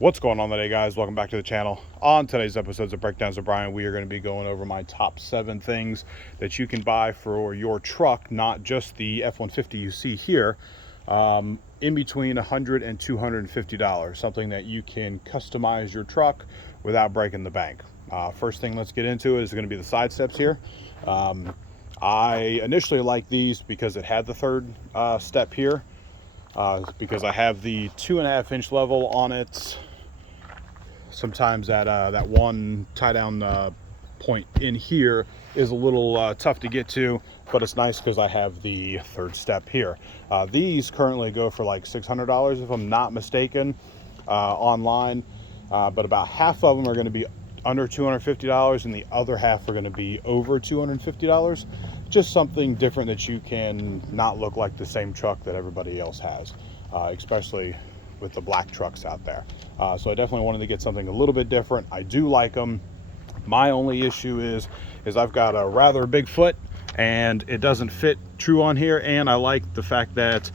What's going on today, guys? Welcome back to the channel. On today's episodes of Breakdowns with Brian, we are going to be going over my top 7 things that you can buy for your truck, not just the F-150 you see here, in between $100 and $250, something that you can customize your truck without breaking the bank. First thing let's get into is going to be the side steps here. I initially liked these because it had the third step here, because I have the 2.5-inch level on it. Sometimes that one tie down point in here is a little tough to get to, but it's nice because I have the third step here. These currently go for like $600 if I'm not mistaken, online, but about half of them are going to be under $250 and the other half are going to be over $250. Just something different that you can not look like the same truck that everybody else has, especially with the black trucks out there. So I definitely wanted to get something a little bit different. I do like them. My only issue is I've got a rather big foot and it doesn't fit true on here, and I like the fact that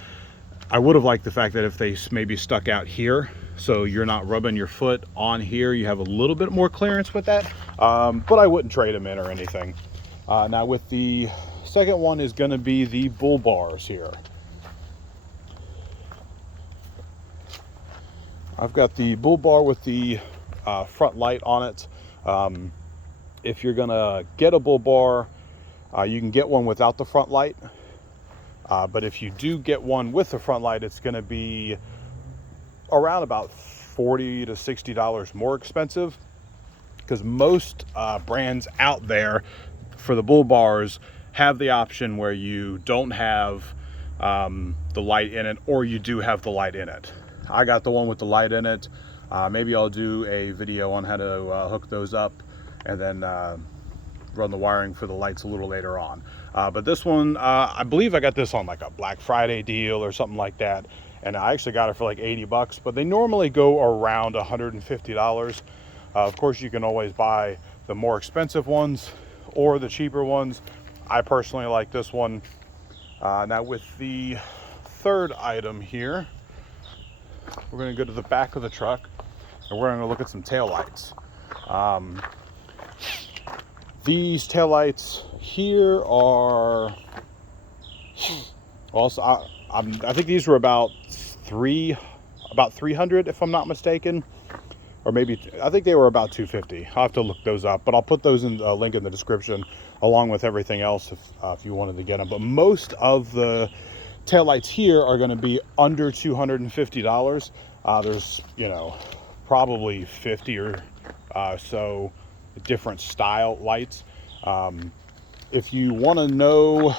I would have liked the fact that if they maybe stuck out here, so you're not rubbing your foot on here, you have a little bit more clearance with that, but I wouldn't trade them in or anything. Now with the second one is going to be the bull bars here. I've got the bull bar with the front light on it. If you're gonna get a bull bar, you can get one without the front light, but if you do get one with the front light, it's gonna be around about $40 to $60 more expensive, because most brands out there for the bull bars have the option where you don't have the light in it, or you do have the light in it. I got the one with the light in it. Maybe I'll do a video on how to hook those up and then run the wiring for the lights a little later on. But this one, I believe I got this on like a Black Friday deal or something like that. And I actually got it for like 80 bucks, but they normally go around $150. Of course, you can always buy the more expensive ones or the cheaper ones. I personally like this one. Now with the third item here, we're going to go to the back of the truck and we're going to look at some taillights. These taillights here are also, I think these were about 300 if I'm not mistaken, or maybe I think they were about 250. I'll have to look those up, but I'll put those in a link in the description along with everything else if you wanted to get them. But most of the taillights here are going to be under $250. There's, probably 50 or so different style lights. If you want to know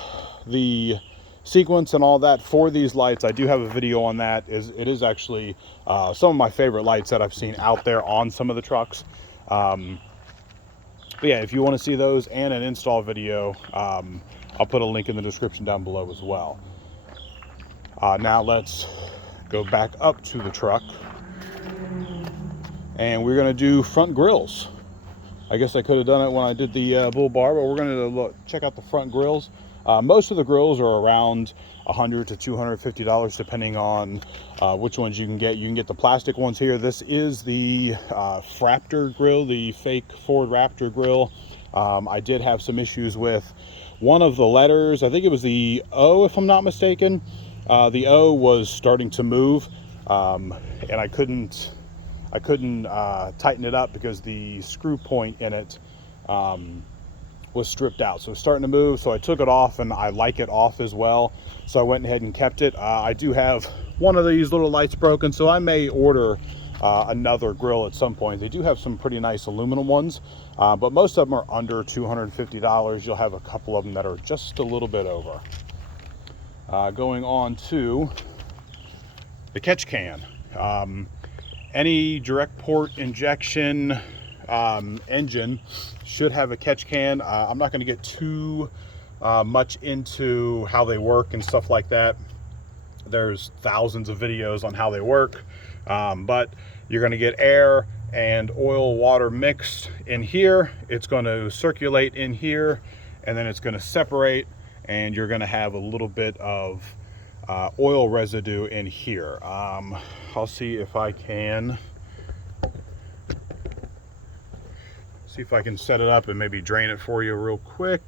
the sequence and all that for these lights, I do have a video on that. It is actually some of my favorite lights that I've seen out there on some of the trucks. But yeah, if you want to see those and an install video, I'll put a link in the description down below as well. Now let's go back up to the truck and we're going to do front grills. I guess I could have done it when I did the bull bar, but we're going to check out the front grills. Most of the grills are around $100 to $250 depending on which ones you can get. You can get the plastic ones here. This is the Raptor grill, the fake Ford Raptor grill. I did have some issues with one of the letters. I think it was the O, if I'm not mistaken. The O was starting to move, and I couldn't tighten it up because the screw point in it was stripped out. So it's starting to move, so I took it off, and I like it off as well. So I went ahead and kept it. I do have one of these little lights broken, so I may order another grill at some point. They do have some pretty nice aluminum ones, but most of them are under $250. You'll have a couple of them that are just a little bit over. Going on to the catch can. Any direct port injection engine should have a catch can. I'm not going to get too much into how they work and stuff like that. There's thousands of videos on how they work, but you're going to get air and oil water mixed in here. It's going to circulate in here, and then it's going to separate, and you're going to have a little bit of oil residue in here. I'll see if I can See if I can set it up and maybe drain it for you real quick.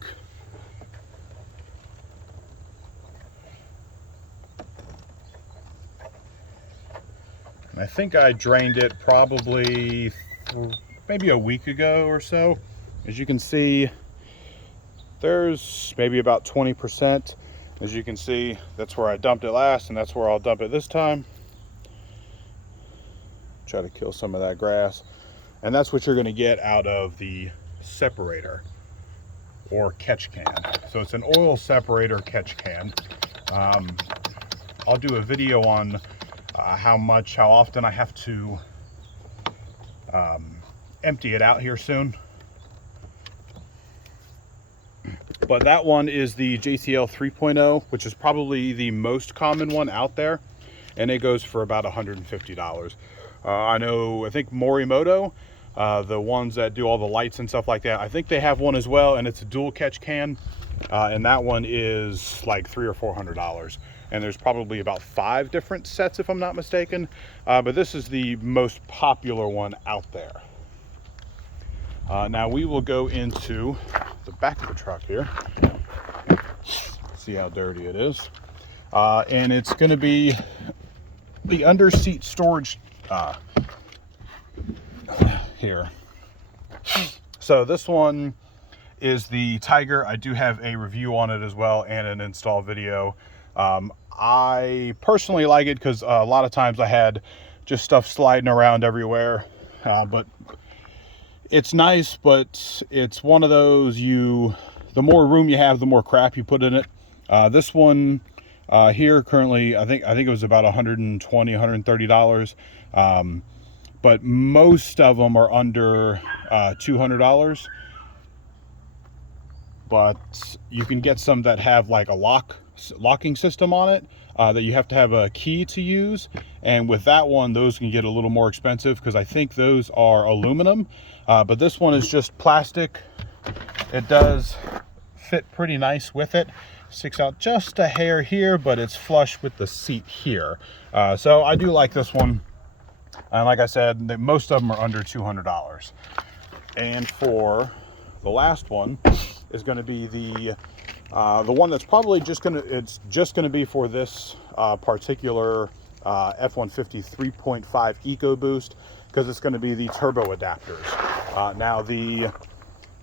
And I think I drained it probably maybe a week ago or so. As you can see, there's maybe about 20%. As you can see, that's where I dumped it last, and that's where I'll dump it this time. Try to kill some of that grass. And that's what you're going to get out of the separator or catch can. So it's an oil separator catch can. I'll do a video on how often I have to empty it out here soon. But that one is the JCL 3.0, which is probably the most common one out there, and it goes for about $150. I think Morimoto, the ones that do all the lights and stuff like that, I think they have one as well, and it's a dual catch can, and that one is like $300 or $400. And there's probably about 5 different sets if I'm not mistaken, but this is the most popular one out there. Now we will go into the back of the truck here. See how dirty it is. And it's going to be the under seat storage here. So this one is the Tiger. I do have a review on it as well and an install video. I personally like it because a lot of times I had just stuff sliding around everywhere, but it's nice, but it's one of those, the more room you have, the more crap you put in it. This one here currently, I think it was about $120, $130. But most of them are under $200. But you can get some that have like a locking system on it that you have to have a key to use. And with that one, those can get a little more expensive because I think those are aluminum. But this one is just plastic. It does fit pretty nice with it. Sticks out just a hair here, but it's flush with the seat here. So I do like this one. And like I said, most of them are under $200. And for the last one is going to be the one that's probably just going to be for this particular F-150 3.5 EcoBoost, because it's going to be the turbo adapters. Now the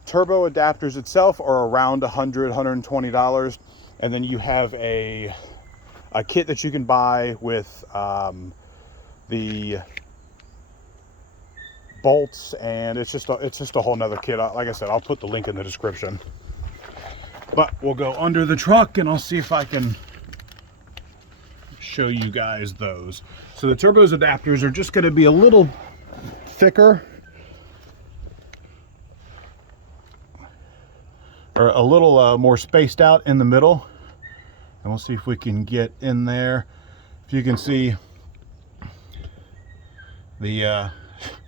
turbo adapters itself are around $100, $120, and then you have a kit that you can buy with the bolts, and it's just a whole nother kit. Like I said, I'll put the link in the description. But we'll go under the truck and I'll see if I can show you guys those. So the turbos adapters are just going to be a little thicker, or a little more spaced out in the middle. And we'll see if we can get in there. If you can see the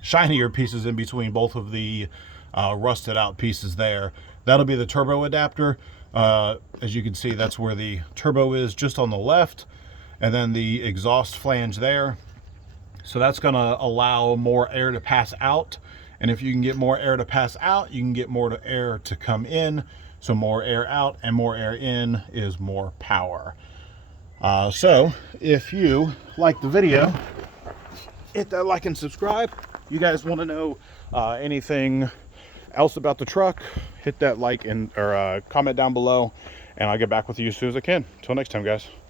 shinier pieces in between both of the rusted out pieces there. That'll be the turbo adapter. As you can see, that's where the turbo is, just on the left, and then the exhaust flange there. So that's going to allow more air to pass out. And if you can get more air to pass out, you can get more air to come in. So more air out and more air in is more power. So if you like the video, hit that like and subscribe. You guys want to know anything else about the truck, hit that like and or comment down below, and I'll get back with you as soon as I can. Until next time, guys.